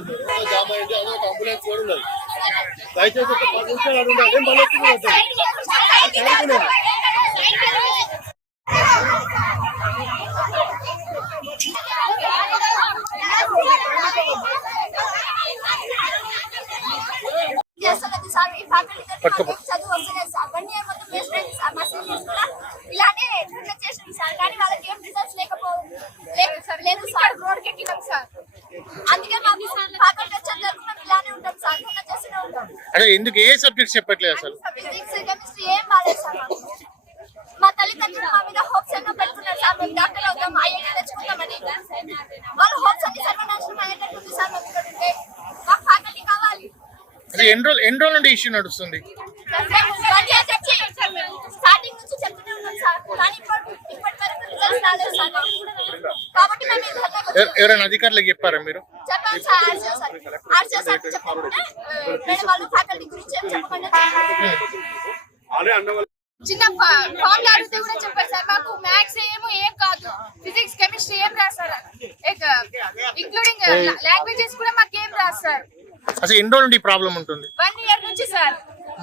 వస్తుంది జామ్ అయింది అంబులెన్స్ కూడా ఉన్నది దయచేసి ఒక పది నిమిషాలు మళ్ళీ చదువు సార్ వన్ ఇయర్ మొత్తం ఇలానే చేసింది సార్ కానీ వాళ్ళకి ఏం రిజల్ట్స్ లేకపో లేదు సార్ లేదు సార్ రోడ్ ఎక్కినాం సార్ అందుకే మాకు ఫ్యాకల్టీ వచ్చేంత వరకు మేము ఇలానే ఉంటాం సార్ ధర్నా చేస్తూనే ఉంటాం అదే ఎందుకు ఏ సబ్జెక్ట్స్ చెప్పట్లేదు అసలు? మా తల్లిదండ్రులు మా మీద హోప్స్ ఎన్నో పెట్టుకున్నారు సార్. మేము డాక్టర్ అవుతాం ఐఐటీ తెచ్చుకుంటామని. వాళ్ళ హోప్స్ అన్ని సర్వనాశనం అయ్యేటట్టుంది సార్ మేము ఇక్కడ ఉంటే. మాకు ఫ్యాకల్టీ కావాలి. అది ఎన్ని రోజులు ఎన్ని రోజుల నుండి ఇష్యూ నడుస్తుంది? స్టార్టింగ్ నుంచి చెప్తూనే ఉన్నాం సార్. కానీ ఇప్పటి ఇప్పటి వరకు రిజల్ట్స్ రాలేదు సార్ కాబట్టి మేము ఈ ధర్నాకు ఎవ- ఎవరైనా అధికారులకు చెప్పారా మీరు? చిన్న ఫామ్ అడిగితే కూడా చెప్పారు సార్. మాకు మ్యాథ్స్ ఏమో ఏం కాదు. ఫిజిక్స్ కెమిస్ట్రీ ఏం రాస్తారు ఇంక్లూడింగ్ లాంగ్వేజెస్ కూడా మాకు ఏం రాదు సార్. అసలు ఎన్ని రోజుల నుండి ప్రాబ్లం ఉంటుంది? వన్ ఇయర్ నుంచి సార్.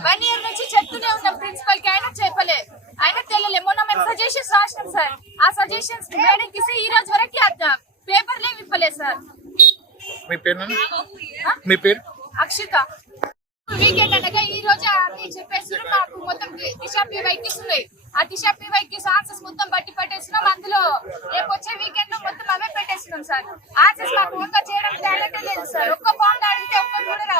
వన్ ఇయర్ నుంచి చెప్తూనే ఉన్నాం ప్రిన్సిపల్కి ఆయన చెప్పలే. ఆయన తెలియలే. మొన్న మేము సజెషన్స్ రాసినాం సార్. ఆ సజెషన్స్ మేడం కి ఈ రోజు వరకు అర్థం. పేపర్లే విప్పలేదు సార్. మీ పేరు? మీ పేరు? అక్షిత. వీకెండ్ అనగా ఈ రోజు అన్ని చెప్పేస్తున్నారు మాకు మొత్తం దిశ పీవైకి ఉన్నాయి. ఆ దిశ పీవైకి ఆన్సర్స్ మొత్తం బట్టి పట్టేస్తున్నాం అందులో రేపు వచ్చే వీకెండ్లో మొత్తం అవే పెట్టేస్తున్నాం సార్. ఆన్సర్స్ మాకు ఇంకా చేయడం టాలెంట్ లేదు సార్. ఒక్క కూడా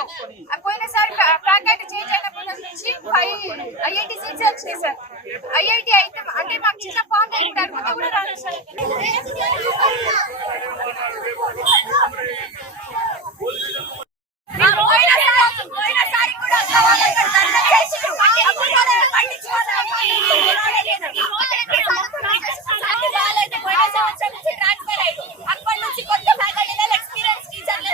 పోయినసారి ప్యాకెట్ చేంజ్ అయినప్పటి నుంచి ఫైవ్ ఐఐటి సీట్స్ వచ్చినాయి సార్ ఐఐటి అయితే అంటే మాకు చిన్న బాండ్ అడిగితే కూడా రాలేదు సార్